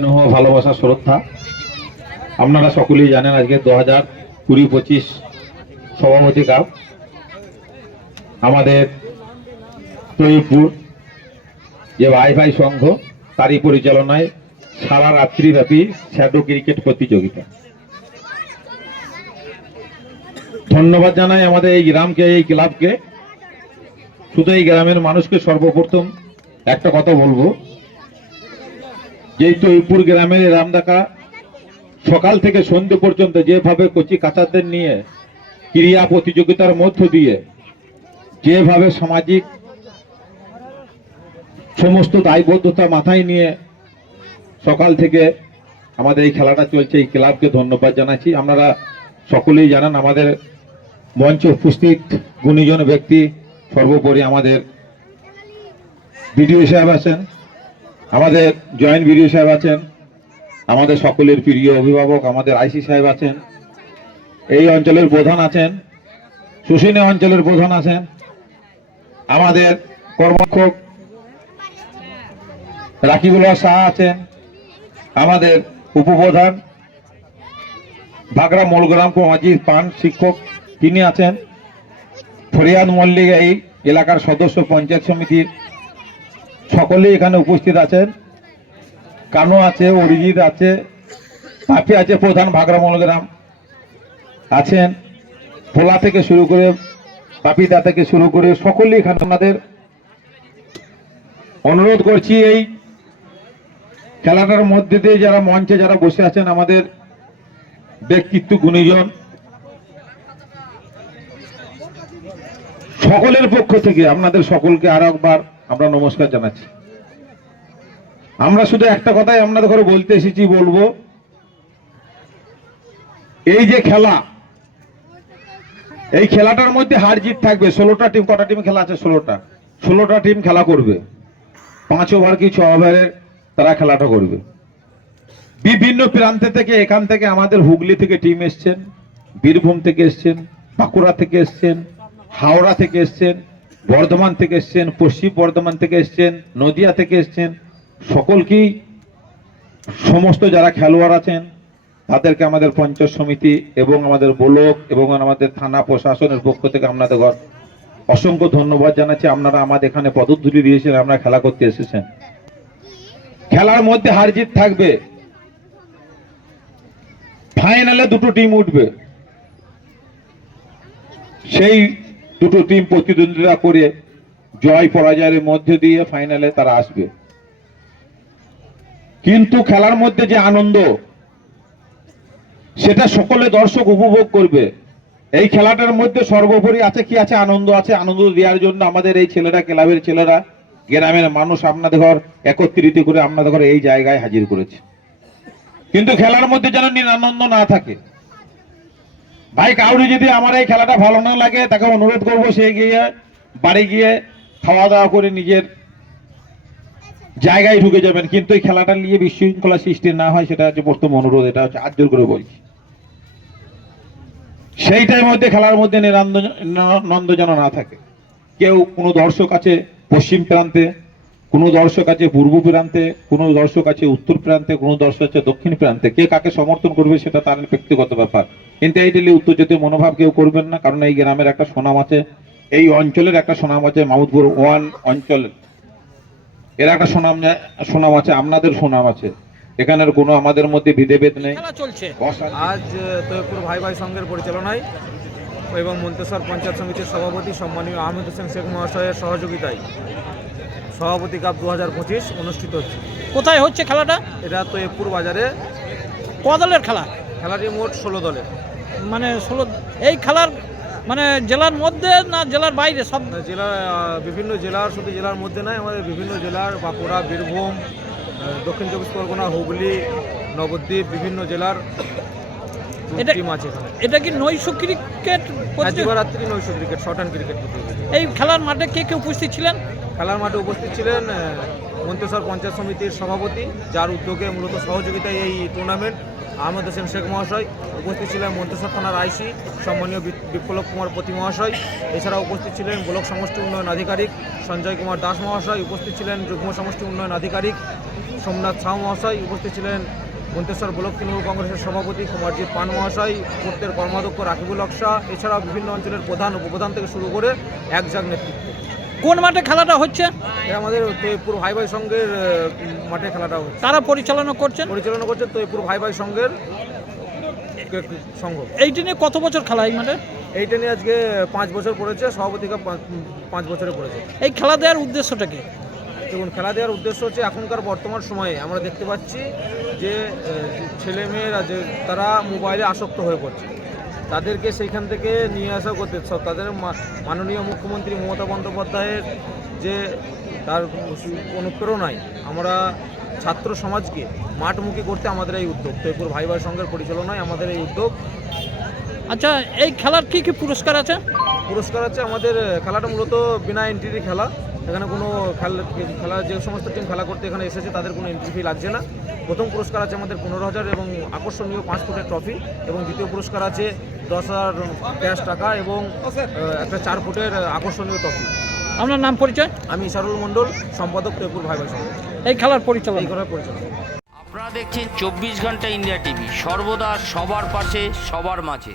স্নেহ, ভালোবাসা, শ্রদ্ধা। আপনারা সকলেই জানেন আজকে দু হাজার কুড়ি পঁচিশ সভাপতি কাপ। আমাদের তৈপুর যে ভাই সংঘ, তারই পরিচালনায় সারা রাত্রিব্যাপী শ্যাডো ক্রিকেট প্রতিযোগিতা। ধন্যবাদ জানাই আমাদের এই গ্রামকে, এই ক্লাবকে। শুধু এই গ্রামের মানুষকে সর্বপ্রথম একটা কথা বলব। যেই তৈপুর গ্রামের রামদাকা সকাল থেকে সন্ধ্যে পর্যন্ত যেভাবে কচি কাচাদের নিয়ে ক্রিয়া প্রতিযোগিতার মধ্য দিয়ে যেভাবে সামাজিক সমস্ত দায়বদ্ধতা মাথায় নিয়ে সকাল থেকে আমাদের এই খেলাটা চলছে, এই ক্লাবকে ধন্যবাদ জানাচ্ছি। আপনারা সকলেই জানেন আমাদের মঞ্চে উপস্থিত গুণীজন ব্যক্তি সর্বোপরি আমাদের বিডিও সাহেব আছেন। আমাদের জয়েন্ট বিডিও সাহেব আছেন, আমাদের সকলের প্রিয় অভিভাবক, আমাদের আইসি সাহেব আছেন, এই অঞ্চলের প্রধান আছেন শুশুনি অঞ্চলের প্রধান আছেন, আমাদের কর্মক্ষক রাকিবুল্লাহ শাহ আছেন, আমাদের উপপ্রধান ভাগড়া মোলগ্রাম মাঝির পান শিক্ষক তিনি আছেন, ফরিয়াদ মল্লিক এই এলাকার সদস্য পঞ্চায়েত সমিতির সকলেই এখানে উপস্থিত আছেন। কানু আছে, অরিজিৎ আছে, পাপি আছে, প্রধান ভাগরা মোলগ্রাম আছেন। ভোলা থেকে শুরু করে পাপিদা থেকে শুরু করে সকলেই এখানে আমাদের অনুরোধ করছি এই খেলাটার মধ্যে দিয়ে যারা মঞ্চে যারা বসে আছেন আমাদের ব্যক্তিত্ব গুণীজন, সকলের পক্ষ থেকে আপনাদের সকলকে আর একবার আমরা নমস্কার জানাচ্ছি। আমরা শুধু একটা কথাই আপনাদের ঘরে বলতে এসেছি, বলব। এই যে খেলা, এই খেলাটার মধ্যে হার জিত থাকবে। ষোলোটা টিম কটা টিম খেলা আছে? ষোলোটা। ষোলোটা টিম খেলা করবে। পাঁচ ওভার কি, ছ ওভারের তারা খেলাটা করবে। বিভিন্ন প্রান্তে থেকে, এখান থেকে আমাদের হুগলি থেকে টিম এসছেন, বীরভূম থেকে এসছেন, বাঁকুড়া থেকে এসছেন, হাওড়া থেকে এসছেন বর্ধমান থেকে এসছেন, পশ্চিম বর্ধমান থেকে এসছেন, নদিয়া থেকে এসছেন, সকলকেই সমস্ত যারা খেলোয়াড় আছেন, তাদেরকে আমাদের পঞ্চায়েত সমিতি এবং আমাদের ব্লক এবং আমাদের থানা প্রশাসনের পক্ষ থেকে আপনাদের ঘর অসংখ্য ধন্যবাদ জানাচ্ছি। আপনারা আমাদের এখানে পদধূলি দিয়েছেন, আমরা খেলা করতে এসেছেন। খেলার মধ্যে হার জিত থাকবে। ফাইনালে দুটো টিম উঠবে। সেই দুটো টিম প্রতিদ্বন্দ্বিতা করে জয় পরাজয়ের মধ্যে দিয়ে ফাইনালে তারা আসবে। কিন্তু খেলার মধ্যে যে আনন্দ, সেটা সকলে দর্শক উপভোগ করবে। এই খেলাটার মধ্যে সর্বোপরি আছে কি আছে? আনন্দ আছে। আনন্দ দেওয়ার জন্য আমাদের এই ছেলেরা, ক্লাবের ছেলেরা, গ্রামের মানুষ আপনাদের ঘর একত্রিত করে আপনাদের ঘরে এই জায়গায় হাজির করেছে। কিন্তু খেলার মধ্যে যেন নিরানন্দ না থাকে ভাই, কাউরি যদি আমার এই খেলাটা ভালো না লাগে, তাকে অনুরোধ করব সে গিয়ে বাড়ি গিয়ে খাওয়া দাওয়া করে নিজের জায়গায় ঢুকে যাবেন। কিন্তু এই খেলাটা নিয়ে বিশৃঙ্খলা সৃষ্টি না হয়, সেটা হচ্ছে প্রথম অনুরোধ, এটা হচ্ছে আজ্জোর করে বলছি সেইটার মধ্যে, খেলার মধ্যে নন্দ যেন না থাকে। কেউ কোনো দর্শক আছে পশ্চিম প্রান্তে, কোনো দর্শক আছে পূর্ব প্রান্তে, কোনো দর্শক আছে উত্তর প্রান্তে, কোনো দর্শক আছে দক্ষিণ প্রান্তে। কে কাকে সমর্থন করবে সেটা তার ব্যক্তিগত ব্যাপার। কিন্তু এই দিল্লি উত্তর জাতীয় মনোভাব কেউ করবেন না কারণ এই গ্রামের একটা সুনাম আছে এই অঞ্চলের একটা সুনাম আছে মামুদপুর ওয়ান অঞ্চলের এর একটা সুনাম সুনাম আছে আপনাদের সুনাম আছে। এখানের কোনো আমাদের মধ্যে বিধেভেদ নেই। খেলা চলছে। আজ তৈপুর ভাই ভাই সংঘের পরিচালনায় এবং মন্তেশ্বর পঞ্চায়েত সমিতির সভাপতি সম্মানীয় আহমেদ হোসেন শেখ মহাশয়ের সহযোগিতায় সভাপতি কাপ দু হাজার পঁচিশ অনুষ্ঠিত হচ্ছে। কোথায় হচ্ছে খেলাটা? এটা তৈপুর বাজারে। ক দলের খেলা? খেলাটি মোট ষোলো দলের। মানে ষোলো এই খেলার মানে জেলার মধ্যে না জেলার বাইরে? সব জেলা আহ, বিভিন্ন জেলার শুধু জেলার মধ্যে নয় আমাদের বিভিন্ন জেলার বাঁকুড়া বীরভূম দক্ষিণ চব্বিশ পরগনা হুগলি নবদ্বীপ বিভিন্ন জেলার এটা- আছে এটা কি নৈশ ক্রিকেট প্রতিযোগিতা? নৈশ ক্রিকেট শর্ট হ্যান্ড ক্রিকেট প্রতিযোগিতা এই খেলার মাঠে কে কে উপস্থিত ছিলেন? খেলার মাঠে উপস্থিত ছিলেন আহ, মন্তেশ্বর পঞ্চায়েত সমিতির সভাপতি যার উদ্যোগে মূলত সহযোগিতায় এই টুর্নামেন্ট আহমেদ হোসেন শেখ মহাশয়, উপস্থিত ছিলেন মন্তেশ্বর থানার আইসি, সম্মানীয় বিপ্লব কুমার পতি মহাশয়। এছাড়া উপস্থিত ছিলেন ব্লক সমষ্টি উন্নয়ন আধিকারিক সঞ্জয় কুমার দাস মহাশয়, উপস্থিত ছিলেন যুগ্ম সমষ্টি উন্নয়ন আধিকারিক সোমনাথ সাউ মহাশয়, উপস্থিত ছিলেন মন্তেশ্বর ব্লক তৃণমূল কংগ্রেসের সভাপতি কুমারজিৎ পান মহাশয় পূর্তের কর্মাধ্যক্ষ রাকিবুল আকশা এছাড়াও বিভিন্ন অঞ্চলের প্রধান, উপপ্রধান থেকে শুরু করে এক জাগ নেতৃত্ব। কোন মাঠে খেলাটা হচ্ছে? আমাদের তৈপুর ভাই ভাই সংঘের মাঠে খেলাটা হচ্ছে। তারা পরিচালনা করছেন? পরিচালনা করছে তৈপুর ভাই ভাই সংঘের সংঘ। এইটা নিয়ে কত বছর খেলা এই মাঠে? এইটা নিয়ে আজকে পাঁচ বছর পড়েছে সভাপতিকে পাঁচ- পাঁচ বছরে পড়েছে। এই খেলা দেওয়ার উদ্দেশ্যটা কি? দেখুন খেলা দেওয়ার উদ্দেশ্য হচ্ছে এখনকার বর্তমান সময়ে আমরা দেখতে পাচ্ছি যে ছেলে মেয়েরা যে তারা মোবাইলে আসক্ত হয়ে পড়ছে। তাদেরকে সেইখান থেকে নিয়ে আসা করতে সব তাদের মাননীয় মুখ্যমন্ত্রী মমতা বন্দ্যোপাধ্যায়ের যে তার অনুপ্রেরণায় আমরা ছাত্র সমাজকে মাঠমুখী করতে আমাদের এই উদ্যোগ। তৈপুর ভাই ভাই সংঘের পরিচালনায় আমাদের এই উদ্যোগ। আচ্ছা এই খেলার কি কি পুরস্কার আছে? পুরস্কার আছে আমাদের খেলাটা মূলত বিনা এন্ট্রির খেলা। এখানে কোনো খেলা খেলা যে সমস্ত টিম খেলা করতে এখানে এসেছে তাদের কোনো এন্ট্রি ফি লাগছে না। প্রথম পুরস্কার আছে আমাদের পনেরো হাজার এবং আকর্ষণীয় পাঁচ ফুটের ট্রফি এবং দ্বিতীয় পুরস্কার আছে দশ হাজার ক্যাশ টাকা এবং একটা চার ফুটের আকর্ষণীয় ট্রফি আপনার নাম পরিচয়? আমি ইশারুল মণ্ডল সম্পাদক তৈপুর ভাই ভাই এই খেলার পরিচালনা এই ঘরের পরিচালনা আপনারা দেখছেন চব্বিশ ঘণ্টা ইন্ডিয়া টিভি সর্বদা সবার পাশে সবার মাঝে।